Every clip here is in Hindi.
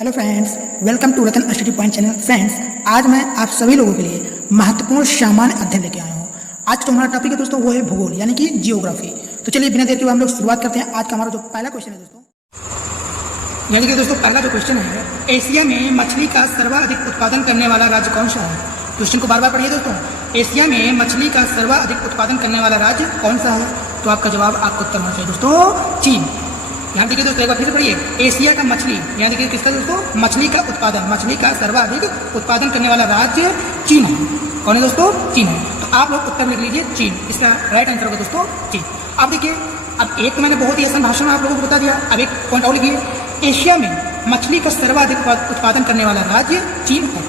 Hello friends, welcome to Ratan study point channel. Friends, आज मैं आप सभी लोगों के लिए महत्वपूर्ण सामान्य अध्ययन लेके आया हूँ। आज जो हमारा टॉपिक है दोस्तों वो है भूगोल यानी कि जियोग्राफी। तो चलिए बिना देर के हम लोग शुरुआत करते हैं। आज का हमारा जो पहला क्वेश्चन है दोस्तों, यानी कि दोस्तों पहला जो क्वेश्चन है, एशिया में मछली का सर्वाधिक उत्पादन करने वाला राज्य कौन सा है। क्वेश्चन को बार बार पढ़िए दोस्तों। एशिया में मछली का सर्वाधिक उत्पादन करने वाला राज्य कौन सा है। तो आपका जवाब आपको उत्तर होना चाहिए दोस्तों चीन। यहाँ देखिए दोस्तों, एक बार फिर से पढ़िए। एशिया का मछली, यहाँ देखिए किसका दोस्तों, मछली का उत्पादन, मछली का सर्वाधिक उत्पादन करने वाला राज्य चीन है। कौन है दोस्तों, चीन है। तो आप लोग उत्तर लिख लीजिए चीन। इसका राइट आंसर होगा दोस्तों चीन। अब देखिए, अब एक तो मैंने बहुत ही आसान भाषण में आप लोगों को बता दिया। अब एक पॉइंट और लिखिए, एशिया में मछली का सर्वाधिक उत्पादन करने वाला राज्य चीन है।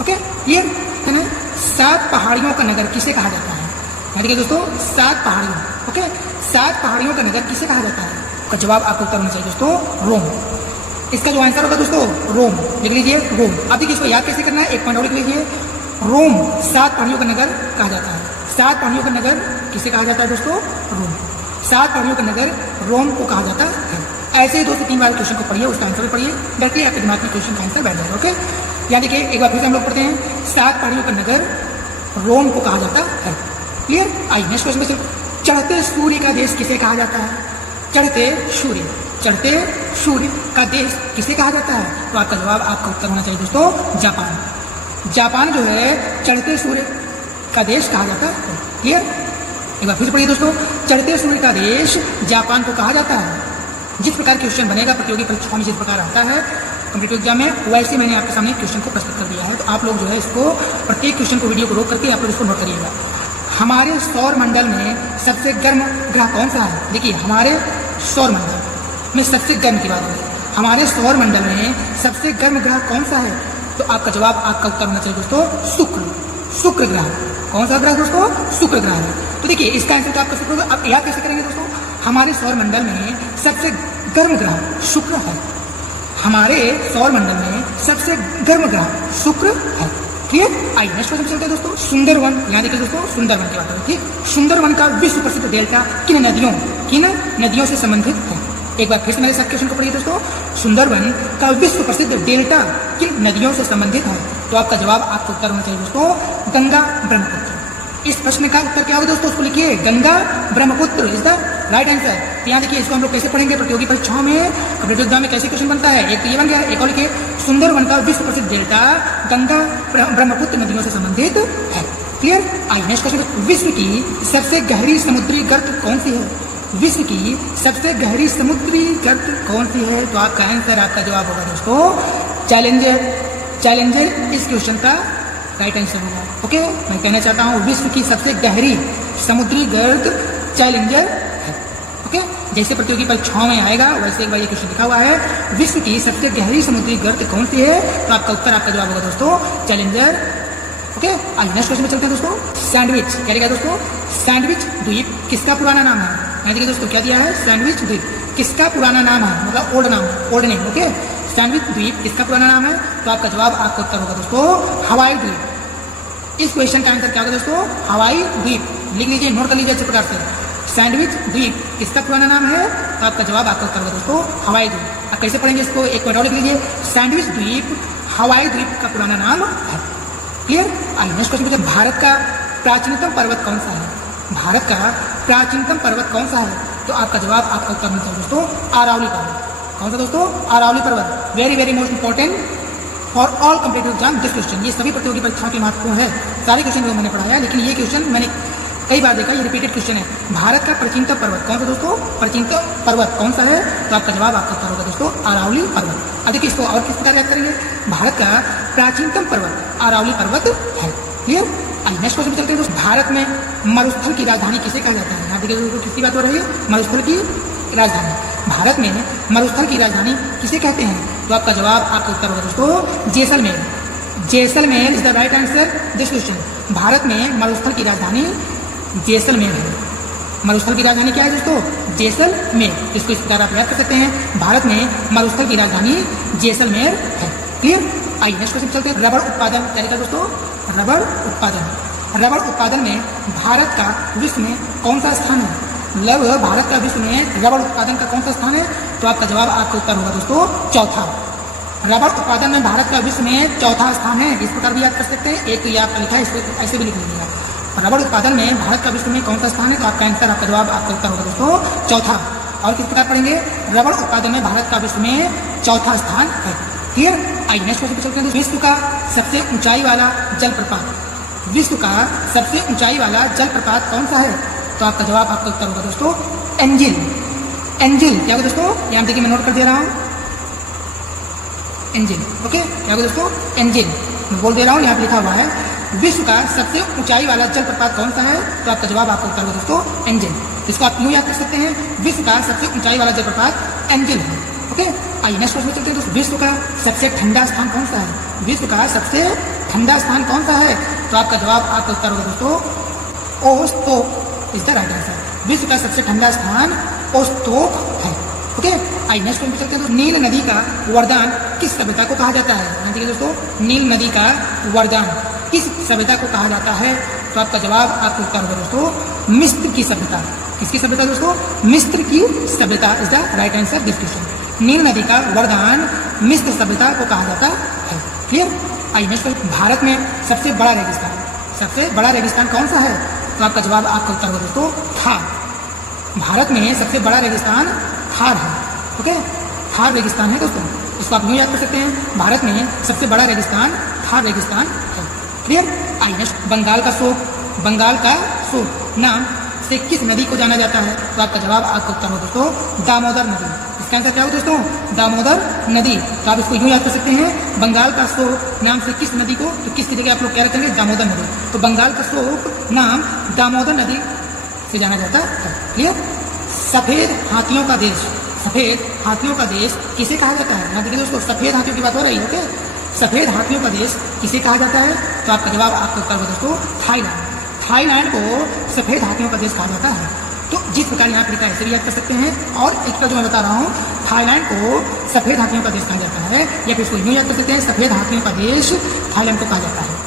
ओके, क्लियर है ना। 7 पहाड़ियों का नगर किसे कहा जाता है। यहाँ देखिए दोस्तों, 7 पहाड़ियों, ओके, 7 पहाड़ियों का नगर किसे कहा जाता है। का जवाब आपको उत्तर होना चाहिए दोस्तों रोम। इसका जो आंसर होगा दोस्तों रोम, लिख लीजिए रोम। अब देखिए इसको याद कैसे करना है, एक पॉइंट और लिख लीजिए। रोम 7 पहाड़ियों का नगर कहा जाता है। 7 पहाड़ियों का नगर किसे कहा जाता है दोस्तों, रोम। 7 पहाड़ियों का नगर रोम को कहा जाता है। ऐसे ही 2 से 3 बार क्वेश्चन को पढ़िए, उसका आंसर भी पढ़िए, डायरेक्टली आपके दिमाग में क्वेश्चन का आंसर बैठ जाएगा। ओके, यहाँ देखिए एक बार फिर से हम लोग पढ़ते हैं। 7 पहाड़ियों का नगर रोम को कहा जाता है। क्लियर। आइए नेक्स्ट क्वेश्चन में, चढ़ते सूर्य का देश किसे कहा जाता है। चढ़ते सूर्य का देश किसे कहा जाता है। तो आपका जवाब, आपका उत्तर होना चाहिए दोस्तों जापान। जापान जो है चढ़ते सूर्य का देश कहा जाता है। क्लियर। एक बार फिर पढ़िए दोस्तों, चढ़ते सूर्य का देश जापान को कहा जाता है। जिस प्रकार क्वेश्चन बनेगा प्रतियोगी परीक्षाओं में, जिस प्रकार आता है कॉम्पिटिटिव एग्जाम में, वैसे मैंने आपके सामने क्वेश्चन को प्रस्तुत कर दिया है। तो आप लोग जो है इसको प्रत्येक क्वेश्चन को वीडियो को रोक करके आप लोग इसको नोट करिएगा। हमारे सौर मंडल में सबसे गर्म ग्रह कौन सा है। देखिए, हमारे सौर मंडल में सबसे गर्म की बात हो रही है। हमारे सौर मंडल में सबसे गर्म ग्रह कौन सा है। तो आपका जवाब, आपका उत्तर होना चाहिए दोस्तों शुक्र ग्रह। कौन सा ग्रह दोस्तों, शुक्र ग्रह है। तो देखिए इसका आंसर तो आपका शुक्र होगा। अब याद कैसे करेंगे दोस्तों, हमारे सौर मंडल में सबसे गर्म ग्रह शुक्र है। हमारे सौर मंडल में सबसे गर्म ग्रह शुक्र है। क्लियर। आइए नेक्स्ट क्वेश्चन चलते हैं दोस्तों। सुंदरवन, यहाँ देखिए दोस्तों सुंदरवन की बात है। ठीक, सुंदरवन का विश्व प्रसिद्ध डेल्टा किन नदियों से संबंधित है। एक बार फिर से मेरे साथ क्वेश्चन को पढ़िए दोस्तों। सुंदरवन का विश्व प्रसिद्ध डेल्टा किन नदियों से संबंधित है। तो आपका जवाब, आपको उत्तर होना चाहिए दोस्तों गंगा ब्रह्मपुत्र। इस प्रश्न का उत्तर क्या होगा दोस्तों, उसको लिखिए Ganga Brahmaputra is the right answer. तो यहाँ देखिए इसको हम लोग कैसे पढ़ेंगे प्रतियोगी परीक्षाओं में, कॉम्पिटिटिव एग्जाम में कैसे क्वेश्चन बनता है। एक तो ये बन गया, एक और लिखिए, सुंदरवन का विश्व प्रसिद्ध डेल्टा गंगा ब्रह्मपुत्र नदियों से संबंधित है। क्लियर। आइए नेक्स्ट क्वेश्चन, विश्व की सबसे गहरी समुद्री गर्त कौन सी है। विश्व की सबसे गहरी समुद्री गर्त कौन सी है। तो आपका आंसर, आपका जवाब होगा दोस्तों चैलेंजर इस क्वेश्चन का राइट आंसर होगा। ओके, मैं कहना चाहता हूँ विश्व की सबसे गहरी समुद्री गर्त चैलेंजर है। ओके, जैसे प्रतियोगी परीक्षाओं में आएगा वैसे एक बार ये क्वेश्चन लिखा हुआ है, विश्व की सबसे गहरी समुद्री गर्त कौन सी है। तो आपका उत्तर, आपका जवाब होगा दोस्तों चैलेंजर। ओके, आइए नेक्स्ट क्वेश्चन में चलते हैं दोस्तों। सैंडविच, क्या लिखा है दोस्तों, सैंडविच द्वीप किसका पुराना नाम है। यहाँ देखिए दोस्तों क्या दिया है, सैंडविच द्वीप किसका पुराना नाम है, मतलब ओल्ड नेम। ओके, सैंडविच द्वीप किसका पुराना नाम है। तो आपका जवाब, आपका उत्तर होगा दोस्तों हवाई द्वीप। इस क्वेश्चन का आंसर क्या होगा दोस्तों, हवाई द्वीप। लिख लीजिए, नोट कर लीजिए अच्छे प्रकार से। सैंडविच द्वीप किसका पुराना नाम है। तो आपका जवाब, आपका उत्तर होगा दोस्तों हवाई द्वीप। आप कैसे पढ़ेंगे इसको, एक पॉइंट और लिख लीजिए, सैंडविच द्वीप हवाई द्वीप का पुराना नाम है। क्लियर। आइए नेक्स्ट क्वेश्चन पूछे, भारत का प्राचीनतम पर्वत कौन सा है। भारत का प्राचीनतम पर्वत कौन सा है। तो आपका जवाब, आपका उत्तर होना चाहिए दोस्तों अरावली पर्वत। कौन सा दोस्तों, अरावली पर्वत। Very most important for all competitive exam this question. ये सभी प्रतियोगी परीक्षाओं के महत्वपूर्ण है। सारे क्वेश्चन को मैंने पढ़ाया, लेकिन ये क्वेश्चन मैंने कई बार देखा, ये रिपीटेड क्वेश्चन है। भारत का प्राचीनतम पर्वत कौन सा दोस्तों, प्राचीनतम पर्वत कौन सा है। तो आपका जवाब, आपका उत्तर होगा दोस्तों अरावली पर्वत। अब देखिए इसको और किस प्रकार याद करेंगे, भारत का प्राचीनतम पर्वत अरावली पर्वत है। क्लियर। आइए नेक्स्ट क्वेश्चन चलते हैं दोस्तों। भारत में मरुस्थल की राजधानी किसे कहा जाता है। यहाँ देखिए दोस्तों किसकी बात हो रही है, मरुस्थल की राजधानी। भारत में मरुस्थल की राजधानी किसे कहते हैं। तो आपका जवाब, आपका उत्तर होगा दोस्तों Jaisalmer. Jaisalmer is the right answer this question. Bharat में मरुस्थल की राजधानी जैसलमेर है। मरुस्थल की राजधानी क्या है दोस्तों, जैसलमेर। इसको इस प्रकार आप याद कर सकते हैं, भारत में मरुस्थल की राजधानी जैसलमेर है। क्लियर। आइए नेक्स्ट क्वेश्चन चलते हैं। रबड़ उत्पादन, क्या लिखा दोस्तों, रबड़ उत्पादन। रबड़ उत्पादन में भारत का विश्व में कौन सा स्थान है। मतलब भारत का विश्व में रबड़ उत्पादन का कौन सा स्थान है। तो आपका जवाब, आपका उत्तर होगा दोस्तों चौथा। रबड़ उत्पादन में भारत का विश्व में चौथा स्थान है। इस प्रकार भी याद कर सकते हैं। एक तो ये आपका लिखा है, इसको ऐसे भी लिख लीजिएगा। रबड़ उत्पादन में भारत का विश्व में कौन सा स्थान है, तो आपका आंसर, आपका जवाब, आपका उत्तर होगा दोस्तों चौथा। और किस प्रकार पढ़ेंगे, रबड़ उत्पादन में भारत का विश्व में चौथा स्थान है। क्लियर। आइए नेक्स्ट क्वेश्चन पे चलते हैं। विश्व का सबसे ऊंचाई वाला जलप्रपात, विश्व का सबसे ऊंचाई वाला जलप्रपात कौन सा है, तो आपका जवाब, आपका उत्तर होगा दोस्तों एंजिल। एंजिल क्या होगा दोस्तों, यहाँ देखिए मैं नोट कर दे रहा हूँ, एंजिल। ओके, क्या होगा दोस्तों एंजिल, मैं बोल दे रहा हूँ, यहाँ पे लिखा हुआ है विश्व का सबसे ऊंचाई वाला जलप्रपात कौन सा है, तो आपका जवाब, आपका उत्तर होगा दोस्तों एंजिल। इसको आप यूँ याद कर सकते हैं, विश्व का सबसे ऊंचाई वाला जलप्रपात एंजिल है। ओके, आइए नेक्स्ट क्वेश्चन चलते हैं दोस्तों। विश्व का सबसे ठंडा स्थान कौन सा है, विश्व का सबसे ठंडा स्थान कौन सा है, तो आपका जवाब, आपका उत्तर होगा दोस्तों ओस्तोप इज द राइट आंसर। विश्व का सबसे ठंडा स्थान ओस्तोप है। ओके, आइए नेक्स्ट क्वेश्चन चलते हैं। नील नदी का वरदान किस सभ्यता को कहा जाता है, ठीक है दोस्तों, नील नदी का वरदान किस सभ्यता को कहा जाता है, तो आपका जवाब, आपका उत्तर होगा दोस्तों मिस्र की सभ्यता। किसकी सभ्यता दोस्तों, मिस्र की सभ्यता is the right answer this question. नील नदी का वरदान मिस्र सभ्यता को कहा जाता है। क्लियर। आइए नेक्स्ट, भारत में सबसे बड़ा रेगिस्तान, सबसे बड़ा रेगिस्तान कौन सा है, तो आपका जवाब, आपका उत्तर होगा दोस्तों थार। भारत में सबसे बड़ा रेगिस्तान थार है। ओके, थार रेगिस्तान है दोस्तों, इसको आप यूँ याद कर सकते हैं, भारत में सबसे बड़ा रेगिस्तान थार रेगिस्तान है। क्लियर। आइए नेक्स्ट, बंगाल का शोक, बंगाल का शोक नाम से किस नदी को जाना जाता है, तो आपका जवाब, आपका उत्तर हो दोस्तों दामोदर नदी। इसका आंसर क्या हो दोस्तों, दामोदर नदी। तो आप इसको यूँ याद कर सकते हैं, बंगाल का शोक नाम से किस नदी को, तो किस की जगह आप लोग क्या रखेंगे, दामोदर नदी। तो बंगाल का शोक नाम दामोदर नदी से जाना जाता है। क्लियर। सफेद हाथियों का देश, सफेद हाथियों का देश किसे कहा जाता है, यहाँ देखिए दोस्तों सफेद हाथियों की बात हो रही है। ओके, सफेद हाथियों का देश किसे कहा जाता है, तो आपका जवाब, आपका उत्तर होगा दोस्तों थाईलैंड। थाईलैंड को सफेद हाथियों का देश कहा जाता है। तो जिस प्रकार यहाँ पर लिखा है ऐसे भी याद कर सकते हैं। और एक का जो मैं बता रहा हूँ, थाईलैंड को सफेद हाथियों का देश कहा जाता है, या फिर इसको यूँ याद कर सकते हैं, सफेद हाथियों का देश थाईलैंड को कहा जाता है।